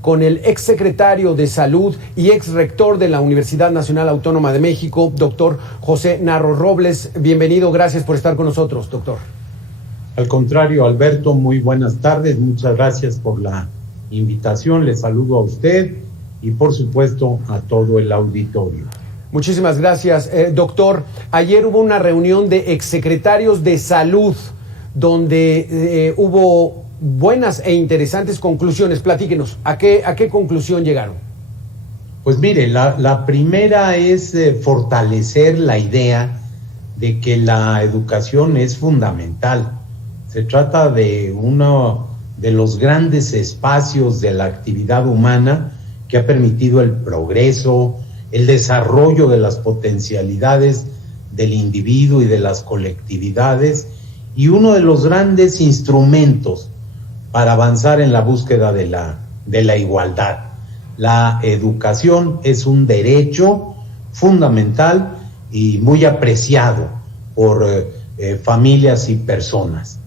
Con el exsecretario de Salud y exrector de la Universidad Nacional Autónoma de México, doctor José Narro Robles. Bienvenido, gracias por estar con nosotros, doctor. Al contrario, Alberto, muy buenas tardes, muchas gracias por la invitación, le saludo a usted y por supuesto a todo el auditorio. Muchísimas gracias, doctor. Ayer hubo una reunión de exsecretarios de Salud donde hubo buenas e interesantes conclusiones. Platíquenos, ¿a qué conclusión llegaron? Pues mire, la primera es fortalecer la idea de que la educación es fundamental. Se trata de uno de los grandes espacios de la actividad humana que ha permitido el progreso, el desarrollo de las potencialidades del individuo y de las colectividades, y uno de los grandes instrumentos para avanzar en la búsqueda de la igualdad. La educación es un derecho fundamental y muy apreciado por familias y personas.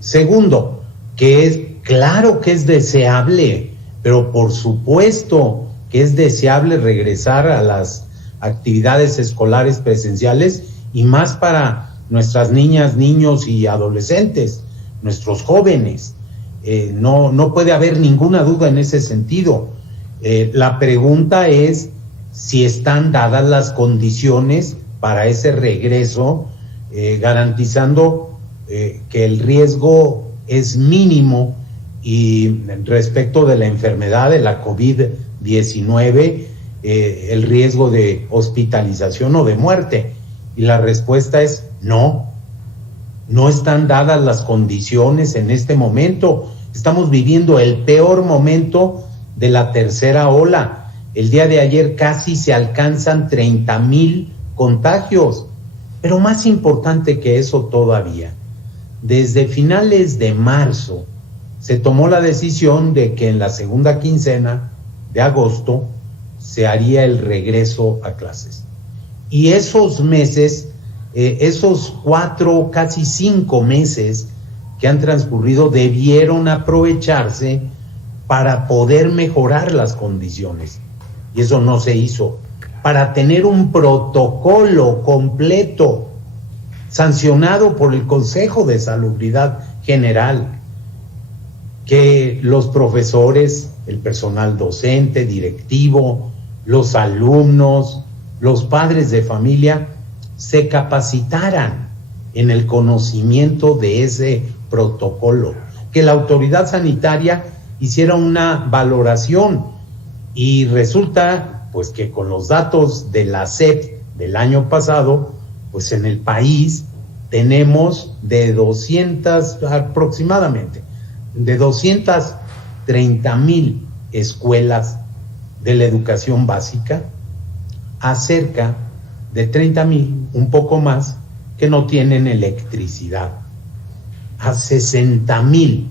Segundo, que es claro que es deseable, pero por supuesto que es deseable regresar a las actividades escolares presenciales y más para nuestras niñas, niños y adolescentes, nuestros jóvenes. No puede haber ninguna duda en ese sentido. La pregunta es si están dadas las condiciones para ese regreso, garantizando que el riesgo es mínimo y respecto de la enfermedad de la COVID-19, el riesgo de hospitalización o de muerte. Y la respuesta es no. No están dadas las condiciones en este momento. Estamos viviendo el peor momento de la tercera ola. El día de ayer casi se alcanzan 30,000 contagios. Pero más importante que eso todavía, desde finales de marzo se tomó la decisión de que en la segunda quincena de agosto se haría el regreso a clases. Y esos meses, esos 4, casi 5 meses que han transcurrido debieron aprovecharse para poder mejorar las condiciones. Y eso no se hizo. Para tener un protocolo completo, sancionado por el Consejo de Salubridad General, que los profesores, el personal docente, directivo, los alumnos, los padres de familia, se capacitaran en el conocimiento de ese protocolo, que la autoridad sanitaria hiciera una valoración y resulta pues que con los datos de la SEP del año pasado, pues en el país tenemos aproximadamente de 230,000 escuelas de la educación básica, a cerca de 30,000, un poco más, que no tienen electricidad, a 60,000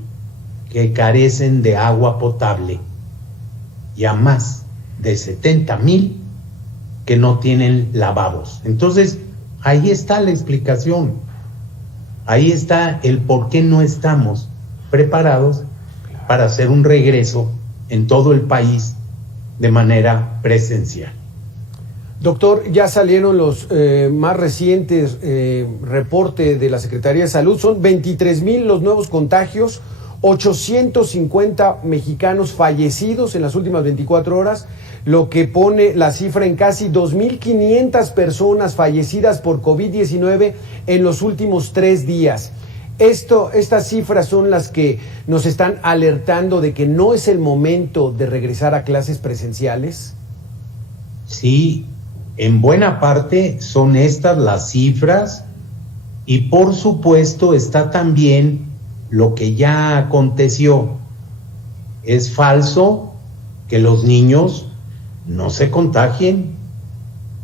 que carecen de agua potable y a más de 70,000 que no tienen lavabos. Entonces, ahí está la explicación, ahí está el por qué no estamos preparados para hacer un regreso en todo el país de manera presencial. Doctor, ya salieron los más recientes reportes de la Secretaría de Salud. Son 23,000 los nuevos contagios, 850 mexicanos fallecidos en las últimas 24 horas, lo que pone la cifra en casi 2,500 personas fallecidas por COVID-19 en los últimos 3 días. Estas cifras son las que nos están alertando de que no es el momento de regresar a clases presenciales. Sí, en buena parte son estas las cifras y por supuesto está también lo que ya aconteció. Es falso que los niños no se contagien.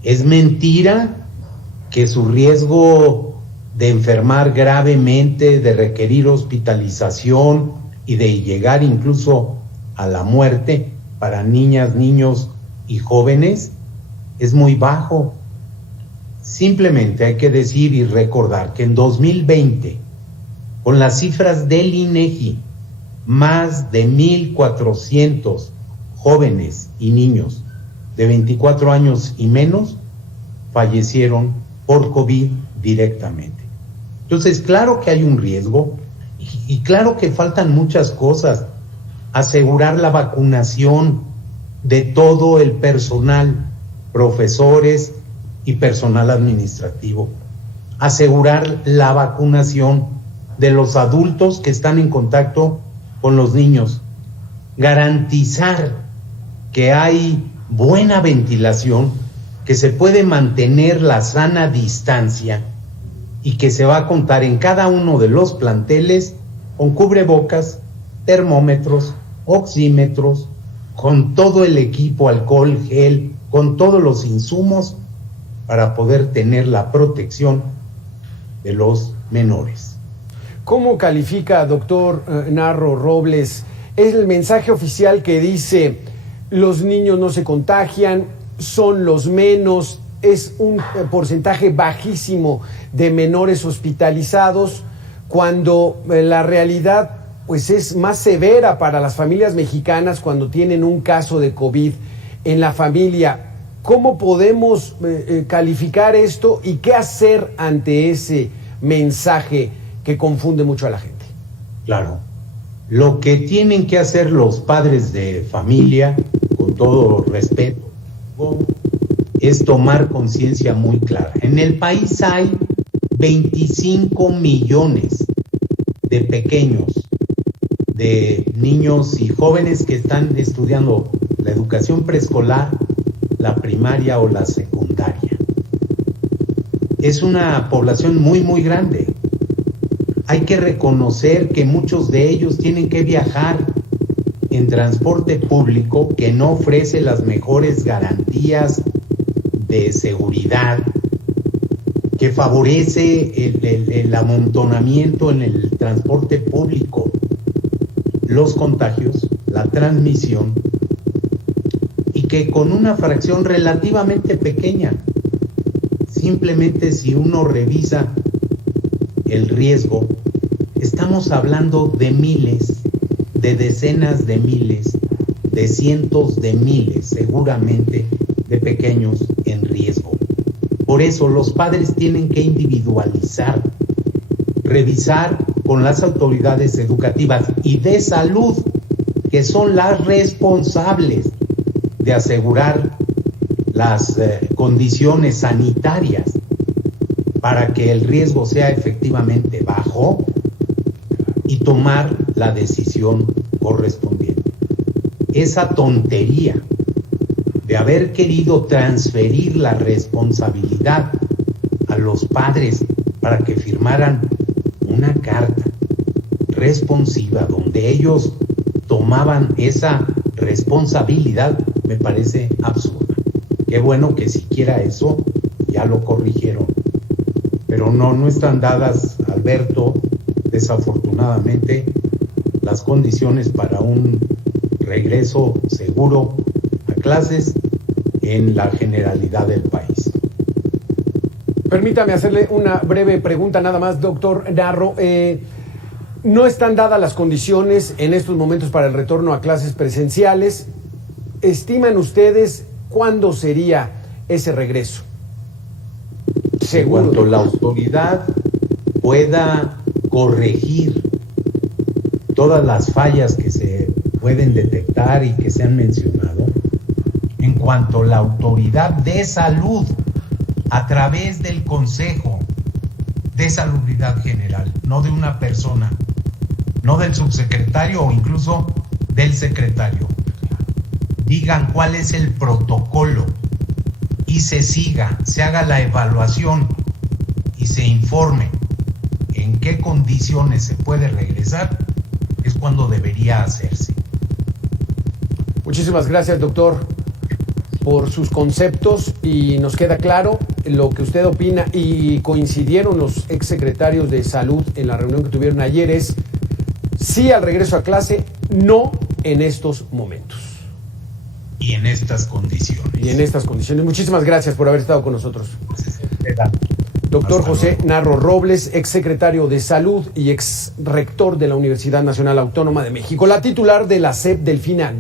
Es mentira que su riesgo de enfermar gravemente, de requerir hospitalización y de llegar incluso a la muerte para niñas, niños y jóvenes es muy bajo. Simplemente hay que decir y recordar que en 2020, con las cifras del INEGI, más de 1,400 jóvenes y niños de 24 años y menos fallecieron por COVID directamente. Entonces, claro que hay un riesgo y claro que faltan muchas cosas. Asegurar la vacunación de todo el personal, profesores y personal administrativo. Asegurar la vacunación de los adultos que están en contacto con los niños. Garantizar que hay buena ventilación, que se puede mantener la sana distancia y que se va a contar en cada uno de los planteles con cubrebocas, termómetros, oxímetros, con todo el equipo, alcohol, gel, con todos los insumos para poder tener la protección de los menores. ¿Cómo califica, doctor Narro Robles, el mensaje oficial que dice los niños no se contagian, son los menos, es un porcentaje bajísimo de menores hospitalizados, cuando la realidad pues es más severa para las familias mexicanas cuando tienen un caso de COVID en la familia? ¿Cómo podemos calificar esto y qué hacer ante ese mensaje que confunde mucho a la gente? Claro, lo que tienen que hacer los padres de familia, con todo respeto, es tomar conciencia muy clara. En el país hay 25 millones de pequeños, de niños y jóvenes que están estudiando la educación preescolar, la primaria o la secundaria. Es una población muy, muy grande. Hay que reconocer que muchos de ellos tienen que viajar en transporte público que no ofrece las mejores garantías de seguridad, que favorece el amontonamiento en el transporte público, los contagios, la transmisión, y que con una fracción relativamente pequeña, simplemente si uno revisa el riesgo, estamos hablando de miles, de decenas de miles, de cientos de miles, seguramente, de pequeños en riesgo. Por eso los padres tienen que individualizar, revisar con las autoridades educativas y de salud, que son las responsables de asegurar las condiciones sanitarias para que el riesgo sea efectivamente bajo y tomar la decisión correspondiente. Esa tontería de haber querido transferir la responsabilidad a los padres para que firmaran una carta responsiva donde ellos tomaban esa responsabilidad me parece absurda. Qué bueno que siquiera eso ya lo corrigieron. Pero no están dadas, Alberto, desafortunadamente, las condiciones para un regreso seguro a clases en la generalidad del país. Permítame hacerle una breve pregunta nada más, doctor Narro. No están dadas las condiciones en estos momentos para el retorno a clases presenciales. ¿Estiman ustedes cuándo sería ese regreso? Seguro. En cuanto la autoridad pueda corregir todas las fallas que se pueden detectar y que se han mencionado, en cuanto la autoridad de salud, a través del Consejo de Salubridad General, no de una persona, no del subsecretario o incluso del secretario, digan cuál es el protocolo y se siga, se haga la evaluación y se informe en qué condiciones se puede regresar, es cuando debería hacerse. Muchísimas gracias, doctor, por sus conceptos, y nos queda claro lo que usted opina, y coincidieron los exsecretarios de salud en la reunión que tuvieron ayer, es sí al regreso a clase, no en estos momentos. Y en estas condiciones. Muchísimas gracias por haber estado con nosotros. Doctor Hasta José luego. Narro Robles, exsecretario de Salud y ex rector de la Universidad Nacional Autónoma de México, la titular de la SEP Delfina